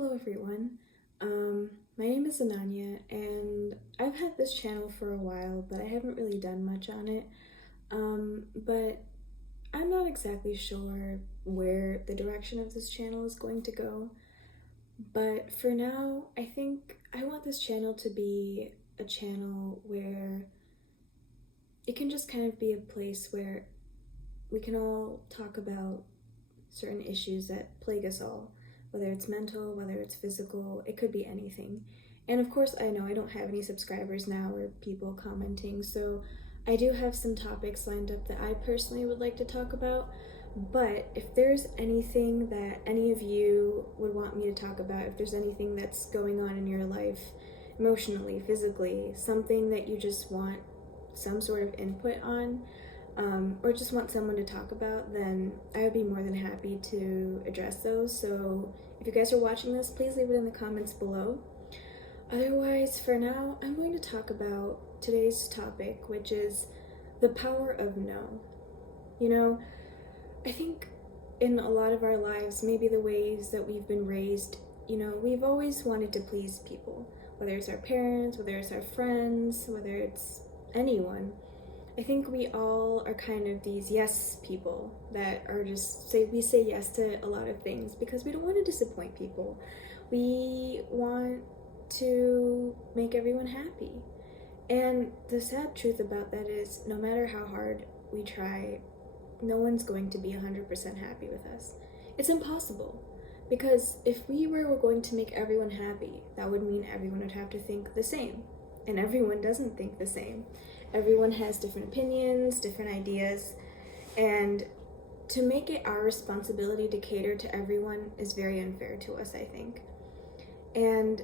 Hello everyone. My name is Ananya and I've had this channel for a while, but I haven't really done much on it. But I'm not exactly sure where the direction of this channel is going to go. But for now, I think I want this channel to be a channel where it can just kind of be a place where we can all talk about certain issues that plague us all, whether it's mental, whether it's physical, it could be anything. And of course, I know I don't have any subscribers now or people commenting, so I do have some topics lined up that I personally would like to talk about. But if there's anything that any of you would want me to talk about, if there's anything that's going on in your life, emotionally, physically, something that you just want some sort of input on, or just want someone to talk about, then I would be more than happy to address those. So if you guys are watching this, please leave it in the comments below. Otherwise, for now, I'm going to talk about today's topic, which is the power of no. You know, I think in a lot of our lives, maybe the ways that we've been raised, we've always wanted to please people, whether it's our parents, whether it's our friends, whether it's anyone. I think we all are kind of these yes people that are we say yes to a lot of things because we don't want to disappoint people. We want to make everyone happy. And the sad truth about that is no matter how hard we try, no one's going to be 100% happy with us. It's impossible. Because if we were going to make everyone happy, that would mean everyone would have to think the same. And everyone doesn't think the same. Everyone has different opinions, different ideas, and to make it our responsibility to cater to everyone is very unfair to us, I think. And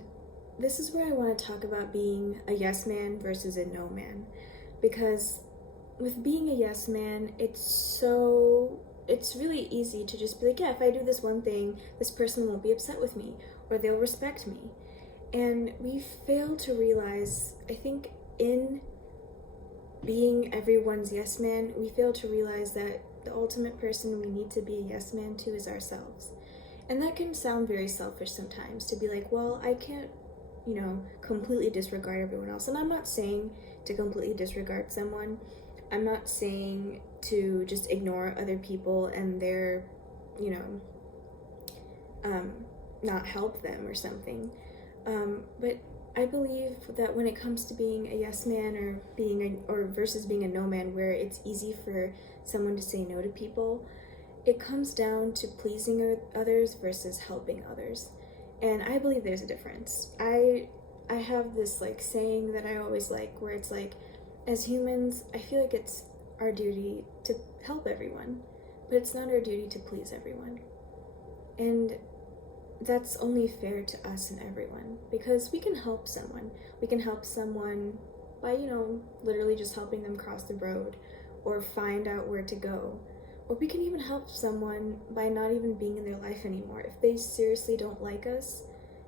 this is where I want to talk about being a yes man versus a no man. Because with being a yes man, it's really easy to just be like, yeah, if I do this one thing, this person won't be upset with me, or they'll respect me. And we fail to realize, I think, in being everyone's yes man, we fail to realize that the ultimate person we need to be a yes man to is ourselves. And that can sound very selfish sometimes, to be like, well, I can't, completely disregard everyone else. And I'm not saying to completely disregard someone. I'm not saying to just ignore other people and their, not help them or something. But I believe that when it comes to being a yes man or versus being a no man, where it's easy for someone to say no to people, it comes down to pleasing others versus helping others. And I believe there's a difference. I have this saying that I always like, where it's like, as humans, I feel like it's our duty to help everyone, but it's not our duty to please everyone. And that's only fair to us and everyone, because we can help someone. We can help someone by, literally just helping them cross the road or find out where to go. Or we can even help someone by not even being in their life anymore. If they seriously don't like us,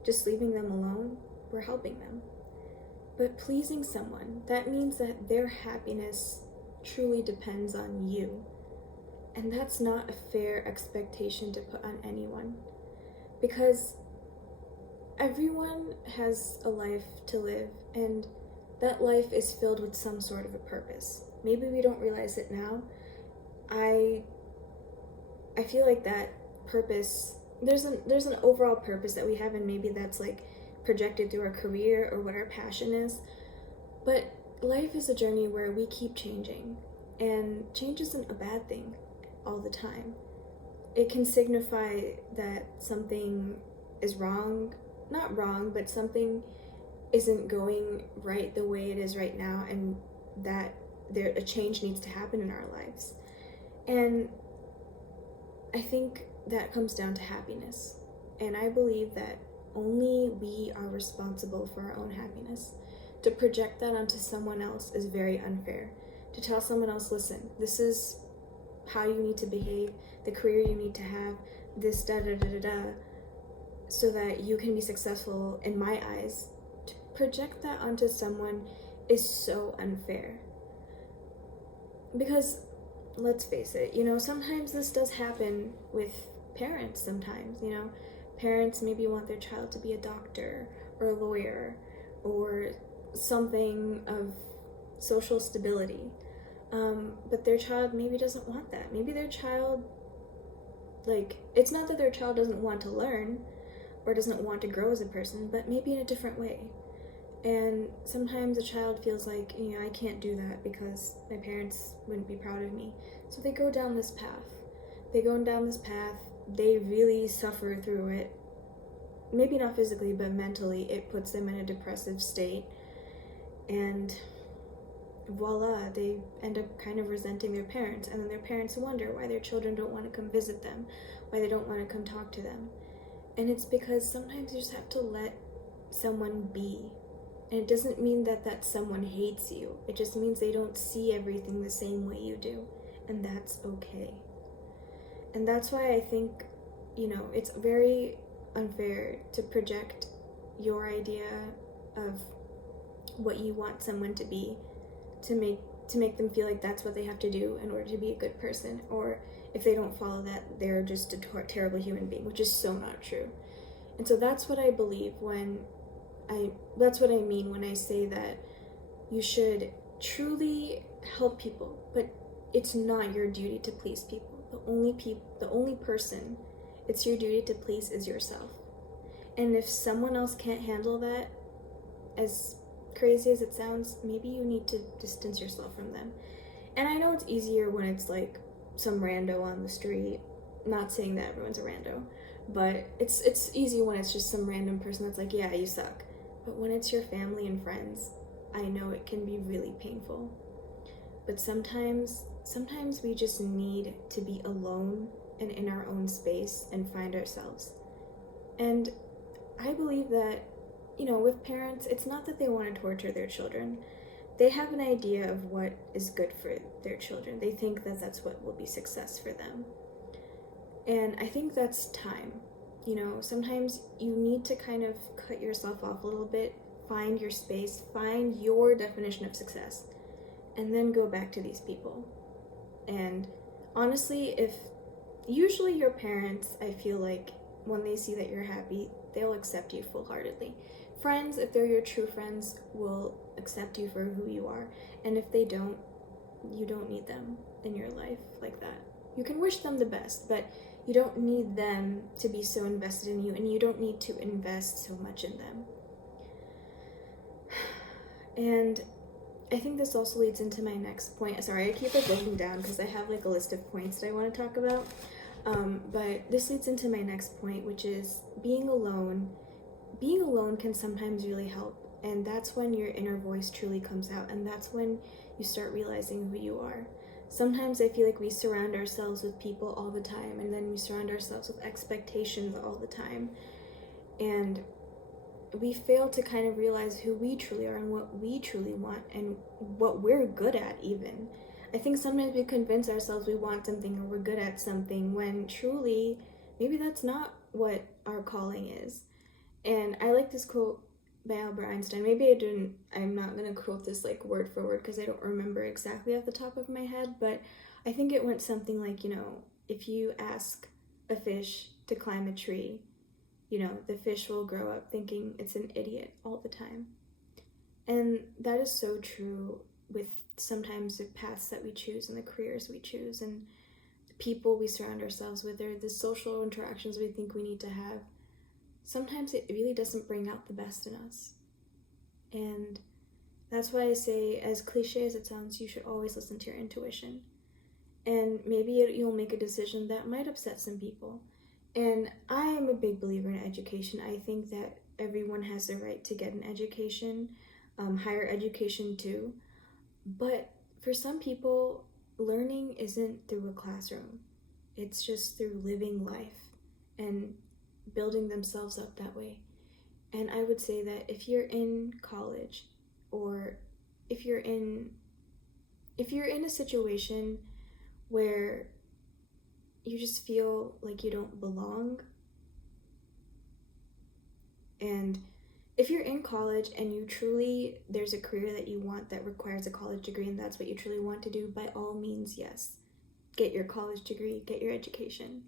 just leaving them alone, we're helping them. But pleasing someone, that means that their happiness truly depends on you. And that's not a fair expectation to put on anyone. Because everyone has a life to live, and that life is filled with some sort of a purpose. Maybe we don't realize it now. I feel like that purpose, there's an overall purpose that we have, and maybe that's projected through our career or what our passion is. But life is a journey where we keep changing, and change isn't a bad thing all the time. It can signify that something is wrong, not wrong, but something isn't going right the way it is right now, and that a change needs to happen in our lives. And I think that comes down to happiness. And I believe that only we are responsible for our own happiness. To project that onto someone else is very unfair. To tell someone else, listen, this is how you need to behave, the career you need to have, this so that you can be successful in my eyes. To project that onto someone is so unfair. Because let's face it, sometimes this does happen with parents sometimes, Parents maybe want their child to be a doctor or a lawyer or something of social stability. But their child maybe doesn't want that. Maybe their child, like, it's not that their child doesn't want to learn or doesn't want to grow as a person, but maybe in a different way. And sometimes a child feels like, I can't do that because my parents wouldn't be proud of me. So they go down this path. They really suffer through it. Maybe not physically, but mentally, it puts them in a depressive state. And voila, they end up kind of resenting their parents. And then their parents wonder why their children don't want to come visit them, why they don't want to come talk to them. And it's because sometimes you just have to let someone be. And it doesn't mean that that someone hates you. It just means they don't see everything the same way you do. And that's okay. And that's why I think, it's very unfair to project your idea of what you want someone to be to make them feel like that's what they have to do in order to be a good person, or if they don't follow that, they're just a terrible human being, which is so not true. And so that's what I believe that's what I mean when I say that you should truly help people, but it's not your duty to please people. The only person it's your duty to please is yourself. And if someone else can't handle that, as crazy as it sounds, maybe you need to distance yourself from them. And I know it's easier when it's like some rando on the street. Not saying that everyone's a rando, but it's easy when it's just some random person that's like, yeah, you suck. But when it's your family and friends, I know it can be really painful. But sometimes we just need to be alone and in our own space and find ourselves. And I believe that, with parents, it's not that they want to torture their children. They have an idea of what is good for their children. They think that that's what will be success for them. And I think that's time. Sometimes you need to kind of cut yourself off a little bit, find your space, find your definition of success, and then go back to these people. And honestly, usually your parents, I feel like, when they see that you're happy, they'll accept you full-heartedly. Friends, if they're your true friends, will accept you for who you are. And if they don't, you don't need them in your life like that. You can wish them the best, but you don't need them to be so invested in you, and you don't need to invest so much in them. And I think this also leads into my next point. Sorry, I keep it looking down because I have like a list of points that I want to talk about. But this leads into my next point, which is being alone. Being alone can sometimes really help, and that's when your inner voice truly comes out, and that's when you start realizing who you are. Sometimes I feel like we surround ourselves with people all the time, and then we surround ourselves with expectations all the time, and we fail to kind of realize who we truly are and what we truly want and what we're good at even. I think sometimes we convince ourselves we want something or we're good at something when truly maybe that's not what our calling is. And I like this quote by Albert Einstein. I'm not going to quote this like word for word because I don't remember exactly off the top of my head, but I think it went something like, if you ask a fish to climb a tree, the fish will grow up thinking it's an idiot all the time. And that is so true with sometimes the paths that we choose and the careers we choose and the people we surround ourselves with or the social interactions we think we need to have. Sometimes it really doesn't bring out the best in us. And that's why I say, as cliche as it sounds, you should always listen to your intuition. And maybe you'll make a decision that might upset some people. And I am a big believer in education. I think that everyone has the right to get an education, higher education too. But for some people, learning isn't through a classroom. It's just through living life and building themselves up that way. And I would say that if you're in college or if you're in a situation where you just feel like you don't belong, and if you're in college and there's a career that you want that requires a college degree and that's what you truly want to do, by all means, yes, get your college degree, get your education.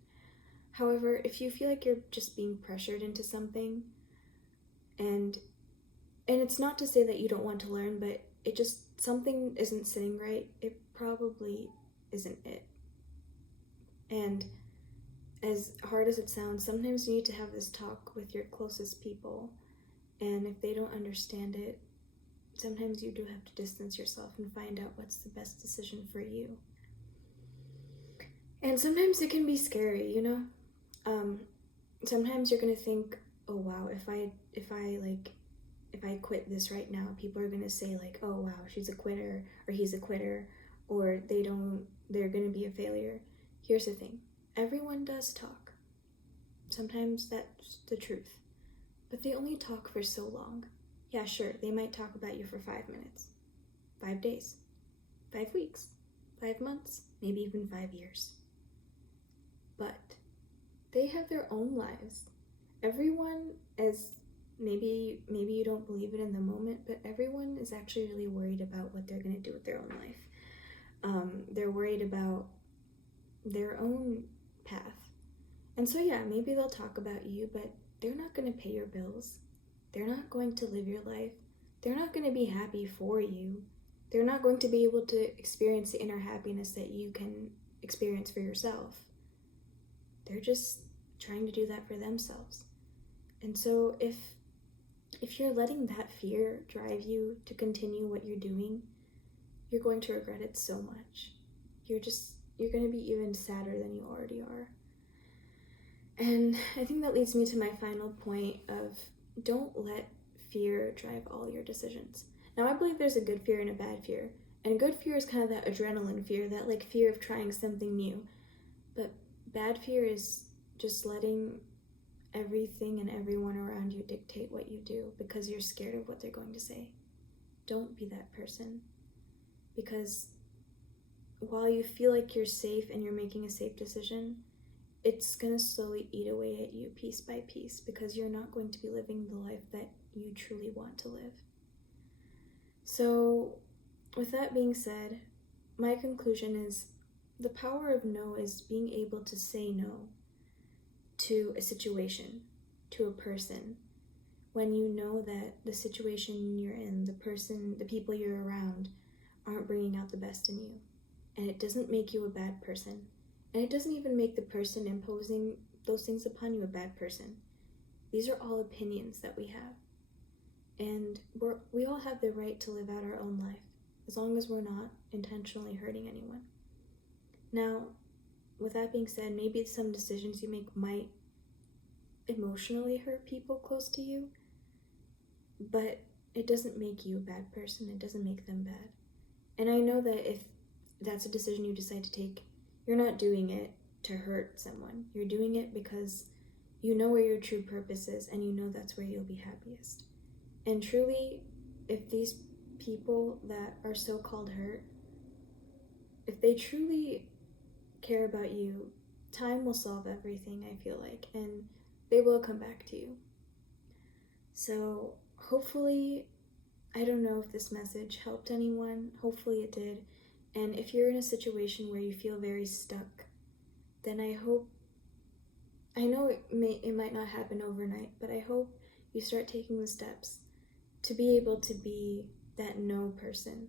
However, if you feel like you're just being pressured into something, and it's not to say that you don't want to learn, but it just, something isn't sitting right, it probably isn't it. And as hard as it sounds, sometimes you need to have this talk with your closest people, and if they don't understand it, sometimes you do have to distance yourself and find out what's the best decision for you. And sometimes it can be scary, you know? Sometimes you're gonna think, oh wow, if I quit this right now, people are gonna say like, oh wow, she's a quitter, or he's a quitter, or they're gonna be a failure. Here's the thing, everyone does talk. Sometimes that's the truth, but they only talk for so long. Yeah, sure, they might talk about you for 5 minutes, 5 days, 5 weeks, 5 months, maybe even 5 years. But they have their own lives. Everyone, as maybe you don't believe it in the moment, but everyone is actually really worried about what they're going to do with their own life. They're worried about their own path. And so yeah, maybe they'll talk about you, but they're not going to pay your bills. They're not going to live your life. They're not going to be happy for you. They're not going to be able to experience the inner happiness that you can experience for yourself. They're just trying to do that for themselves. And so if you're letting that fear drive you to continue what you're doing, you're going to regret it so much. You're going to be even sadder than you already are. And I think that leads me to my final point of, don't let fear drive all your decisions. Now, I believe there's a good fear and a bad fear. And good fear is kind of that adrenaline fear, that like fear of trying something new. But bad fear is just letting everything and everyone around you dictate what you do because you're scared of what they're going to say. Don't be that person. Because while you feel like you're safe and you're making a safe decision, it's going to slowly eat away at you piece by piece because you're not going to be living the life that you truly want to live. So, with that being said, my conclusion is the power of no is being able to say no to a situation, to a person, when you know that the situation you're in, the person, the people you're around aren't bringing out the best in you. And it doesn't make you a bad person. And it doesn't even make the person imposing those things upon you a bad person. These are all opinions that we have. And we all have the right to live out our own life, as long as we're not intentionally hurting anyone. Now, with that being said, maybe some decisions you make might emotionally hurt people close to you, but it doesn't make you a bad person. It doesn't make them bad. And I know that if that's a decision you decide to take, you're not doing it to hurt someone. You're doing it because you know where your true purpose is, and you know that's where you'll be happiest. And truly, if these people that are so-called hurt, if they truly care about you, time will solve everything, I feel like, and they will come back to you. So hopefully, I don't know if this message helped anyone. Hopefully it did. And if you're in a situation where you feel very stuck, then I know it might not happen overnight, but I hope you start taking the steps to be able to be that no person,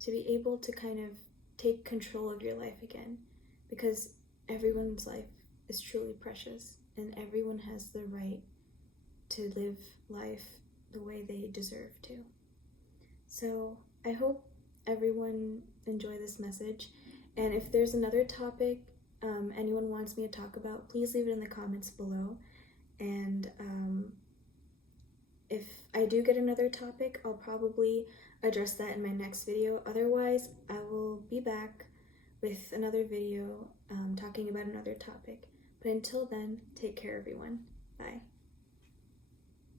to be able to kind of take control of your life again, because everyone's life is truly precious and everyone has the right to live life the way they deserve to. So I hope everyone enjoy this message, and if there's another topic anyone wants me to talk about, please leave it in the comments below. And if I do get another topic, I'll probably address that in my next video. Otherwise, I will be back with another video talking about another topic. But until then, take care everyone. Bye.